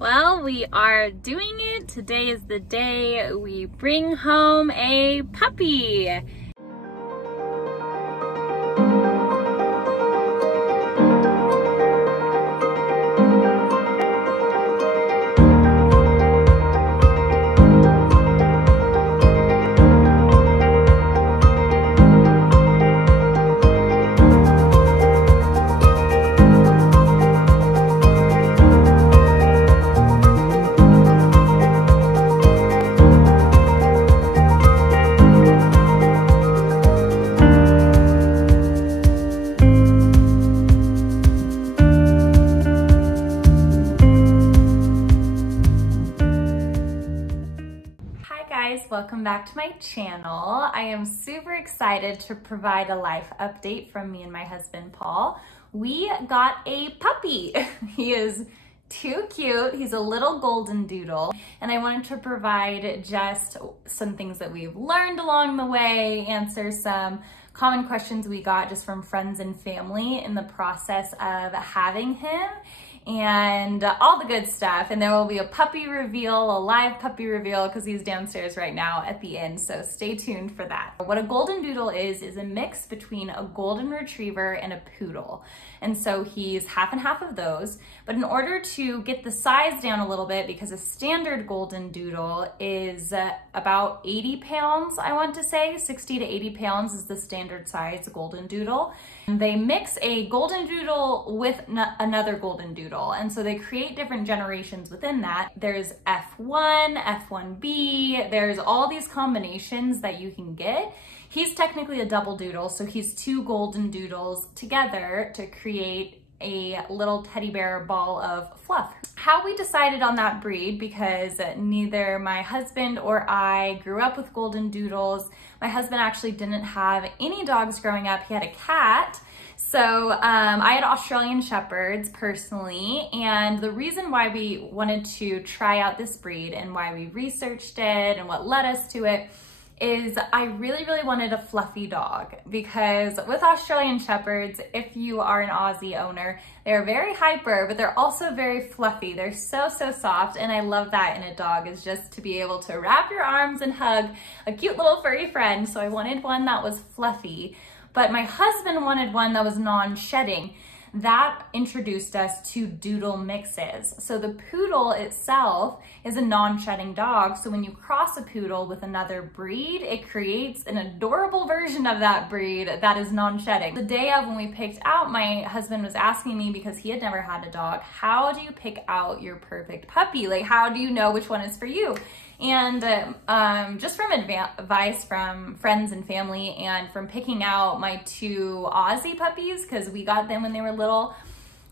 Well, we are doing it. Today is the day we bring home a puppy. Welcome back to my channel. I am super excited to provide a life update from me and my husband, Paul. We got a puppy. He is too cute. He's a little Goldendoodle, and I wanted to provide just some things that we've learned along the way, answer some common questions we got just from friends and family in the process of having him, and all the good stuff. And there will be a puppy reveal, a live puppy reveal, because he's downstairs right now at the end, so stay tuned for that. What a Goldendoodle is a mix between a golden retriever and a poodle, and so he's half and half of those. But in order to get the size down a little bit, because a standard Goldendoodle is about 80 pounds, I want to say 60 to 80 pounds is the standard size Goldendoodle. They mix a Goldendoodle with another Goldendoodle, and so they create different generations within that. There's F1, F1B, there's all these combinations that you can get. He's technically a double doodle, so he's two Goldendoodles together to create a little teddy bear ball of fluff. How we decided on that breed, because neither my husband or I grew up with Goldendoodles. My husband actually didn't have any dogs growing up. He had a cat. So I had Australian Shepherds personally, and the reason why we wanted to try out this breed and why we researched it and what led us to it is I really wanted a fluffy dog, because with Australian Shepherds, if you are an Aussie owner, they're very hyper, but they're also very fluffy. They're so soft, and I love that in a dog, is just to be able to wrap your arms and hug a cute little furry friend. So I wanted one that was fluffy, but my husband wanted one that was non-shedding. That introduced us to Doodle mixes. So the poodle itself is a non-shedding dog. So when you cross a poodle with another breed, it creates an adorable version of that breed that is non-shedding. The day of when we picked out, my husband was asking me, because he had never had a dog, how do you pick out your perfect puppy? Like, how do you know which one is for you? And just from advice from friends and family, and from picking out my two Aussie puppies, because we got them when they were little,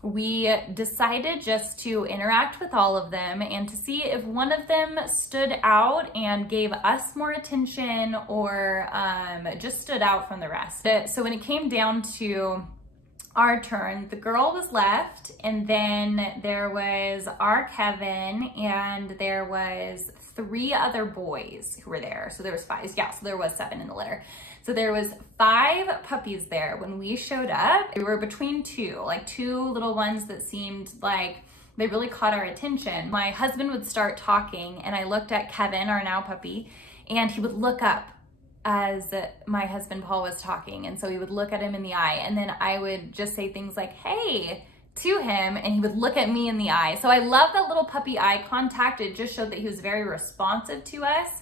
we decided just to interact with all of them and to see if one of them stood out and gave us more attention, or just stood out from the rest. So when it came down to our turn, the girl was left, and then there was our Kevin, and there was 3 other boys who were there. So there was 5, yeah, so there was 7 in the litter. So there was 5 puppies there. When we showed up, we were between 2 little ones that seemed like they really caught our attention. My husband would start talking, and I looked at Kevin, our now puppy, and he would look up as my husband Paul was talking. And so he would look at him in the eye, and then I would just say things like, "Hey," to him, and he would look at me in the eye. So I love that little puppy eye contact. It just showed that he was very responsive to us.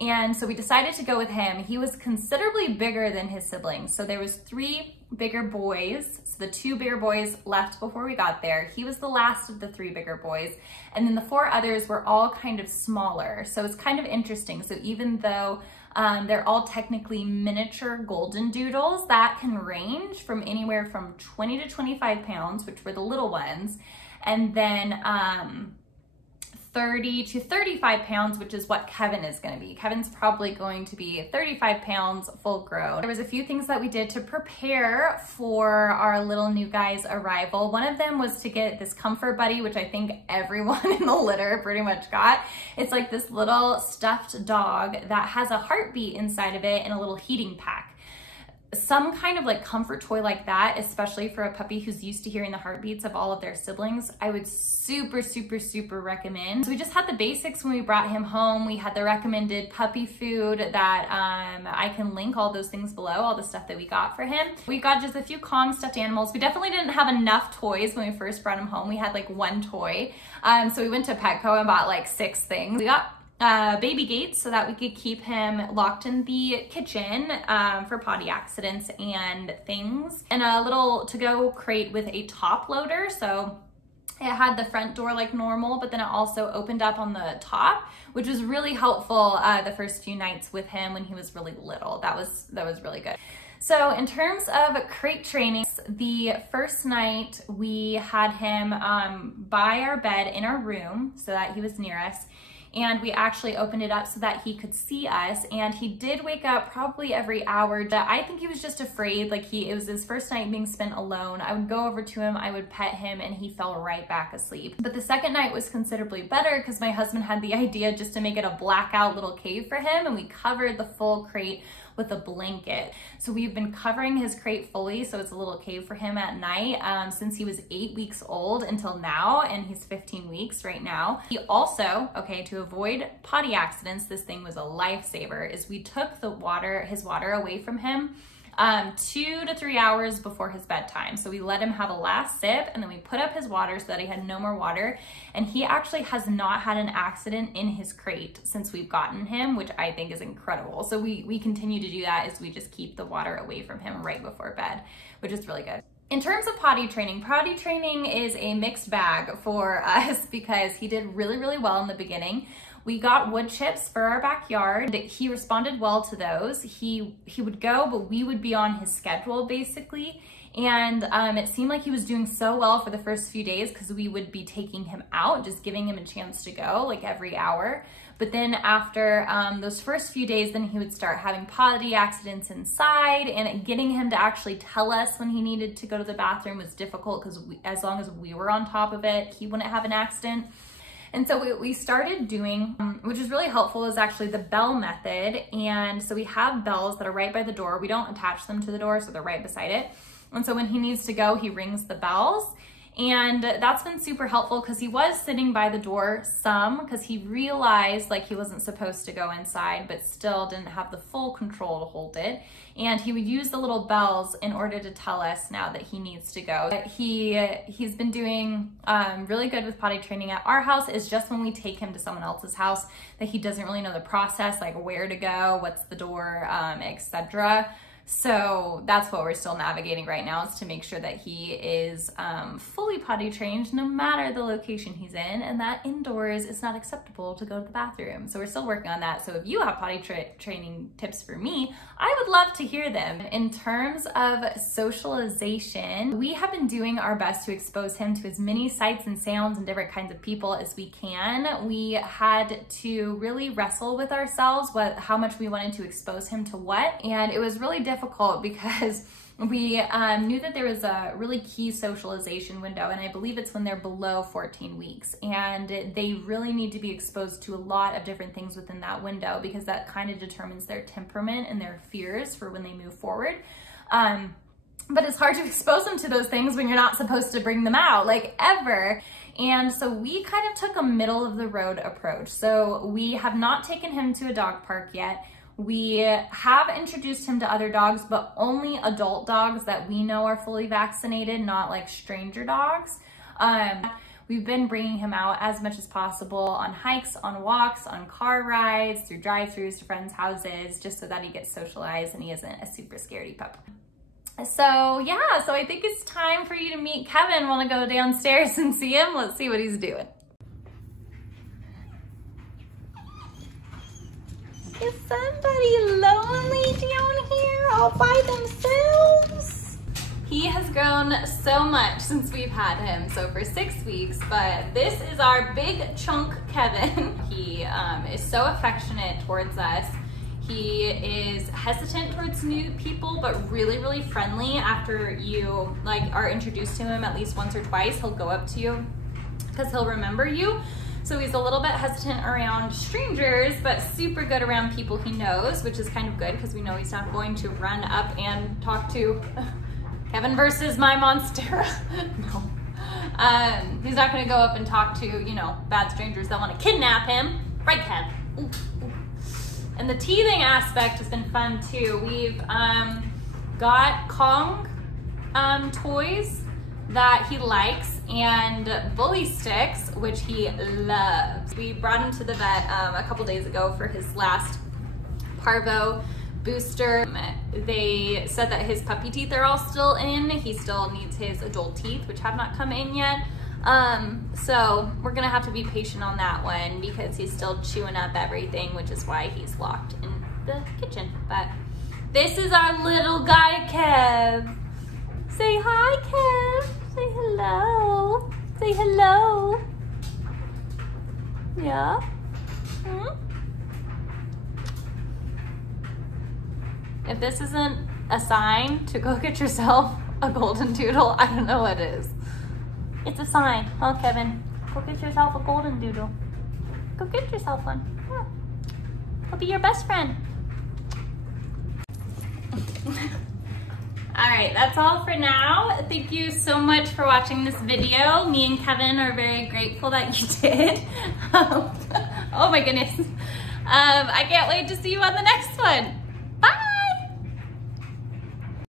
And so we decided to go with him. He was considerably bigger than his siblings. So there was 3 bigger boys. So the 2 bigger boys left before we got there. He was the last of the 3 bigger boys. And then the 4 others were all kind of smaller. So it's kind of interesting. So even though they're all technically miniature Goldendoodles, that can range from anywhere from 20 to 25 pounds, which were the little ones, and then 30 to 35 pounds, which is what Kevin is going to be. Kevin's probably going to be 35 pounds full grown. There was a few things that we did to prepare for our little new guy's arrival. One of them was to get this comfort buddy, which I think everyone in the litter pretty much got. It's like this little stuffed dog that has a heartbeat inside of it and a little heating pack. some kind of like comfort toy like that, especially for a puppy who's used to hearing the heartbeats of all of their siblings, I would super recommend. So we just had the basics when we brought him home. We had the recommended puppy food that I can link all those things below, all the stuff that we got for him. We got just a few calm stuffed animals. We definitely didn't have enough toys when we first brought him home. We had like one toy. So we went to Petco and bought like 6 things. We got baby gates so that we could keep him locked in the kitchen for potty accidents and things, and a little to-go crate with a top loader. So it had the front door like normal, but then it also opened up on the top, which was really helpful the first few nights with him when he was really little. That was really good. So in terms of crate training, the first night we had him by our bed in our room so that he was near us. And we actually opened it up so that he could see us, and he did wake up probably every hour. I think he was just afraid, like it was his first night being spent alone. I would go over to him, I would pet him, and he fell right back asleep. But the second night was considerably better because my husband had the idea just to make it a blackout little cave for him, and we covered the full crate with a blanket. So we've been covering his crate fully, so it's a little cave for him at night since he was 8 weeks old until now, and he's 15 weeks right now. He also, okay, to avoid potty accidents, this thing was a lifesaver, is we took his water away from him 2 to 3 hours before his bedtime. So we let him have a last sip, and then we put up his water so that he had no more water. And he actually has not had an accident in his crate since we've gotten him, which I think is incredible. So we continue to do that, is we just keep the water away from him right before bed, which is really good. In terms of potty training is a mixed bag for us because he did really well in the beginning. We got wood chips for our backyard. He responded well to those. He would go, but we would be on his schedule basically. And it seemed like he was doing so well for the first few days because we would be taking him out, just giving him a chance to go like every hour. But then after those first few days, then he would start having potty accidents inside, and getting him to actually tell us when he needed to go to the bathroom was difficult because as long as we were on top of it, he wouldn't have an accident. And so what we started doing, which is really helpful, is actually the bell method. And so we have bells that are right by the door. We don't attach them to the door, so they're right beside it. And so when he needs to go, he rings the bells. And that's been super helpful because he was sitting by the door because he realized like he wasn't supposed to go inside, but still didn't have the full control to hold it. And he would use the little bells in order to tell us now that he needs to go. He's been doing really good with potty training at our house. It's just when we take him to someone else's house that he doesn't really know the process, like where to go, what's the door, etc. So that's what we're still navigating right now, is to make sure that he is fully potty trained no matter the location he's in, and that indoors it's not acceptable to go to the bathroom. So we're still working on that. So if you have potty training tips for me, I would love to hear them. In terms of socialization, we have been doing our best to expose him to as many sights and sounds and different kinds of people as we can. We had to really wrestle with ourselves how much we wanted to expose him to what, and it was really difficult because we knew that there was a really key socialization window, and I believe it's when they're below 14 weeks, and they really need to be exposed to a lot of different things within that window because that kind of determines their temperament and their fears for when they move forward. But it's hard to expose them to those things when you're not supposed to bring them out, like ever. And so we kind of took a middle of the road approach. So we have not taken him to a dog park yet. We have introduced him to other dogs, but only adult dogs that we know are fully vaccinated, not like stranger dogs. We've been bringing him out as much as possible on hikes, on walks, on car rides, through drive-thrus to friends' houses, just so that he gets socialized and he isn't a super scaredy pup. So yeah, so I think it's time for you to meet Kevin. Want to go downstairs and see him? Let's see what he's doing. Is somebody lonely down here all by themselves? He has grown so much since we've had him, so for 6 weeks, but this is our big chunk Kevin. He is so affectionate towards us. He is hesitant towards new people, but really friendly. After you are introduced to him at least once or twice, he'll go up to you because he'll remember you. So he's a little bit hesitant around strangers, but super good around people he knows, which is kind of good because we know he's not going to run up and talk to Kevin versus my monster. No. He's not gonna go up and talk to, you know, bad strangers that want to kidnap him. Right, Kev? Ooh, ooh. And the teething aspect has been fun too. We've got Kong toys that he likes and bully sticks, which he loves. We brought him to the vet a couple days ago for his last parvo booster. They said that his puppy teeth are all still in. He still needs his adult teeth, which have not come in yet. So we're gonna have to be patient on that one because he's still chewing up everything, which is why he's locked in the kitchen. But this is our little guy, Kev. Say hi, Kev. Say hello. Say hello. Yeah? Hmm? If this isn't a sign to go get yourself a Goldendoodle, I don't know what is. It's a sign, huh, Kevin? Go get yourself a Goldendoodle. Go get yourself one. Yeah. He'll be your best friend. All right, that's all for now. Thank you so much for watching this video. Me and Kevin are very grateful that you did. Oh my goodness. I can't wait to see you on the next one.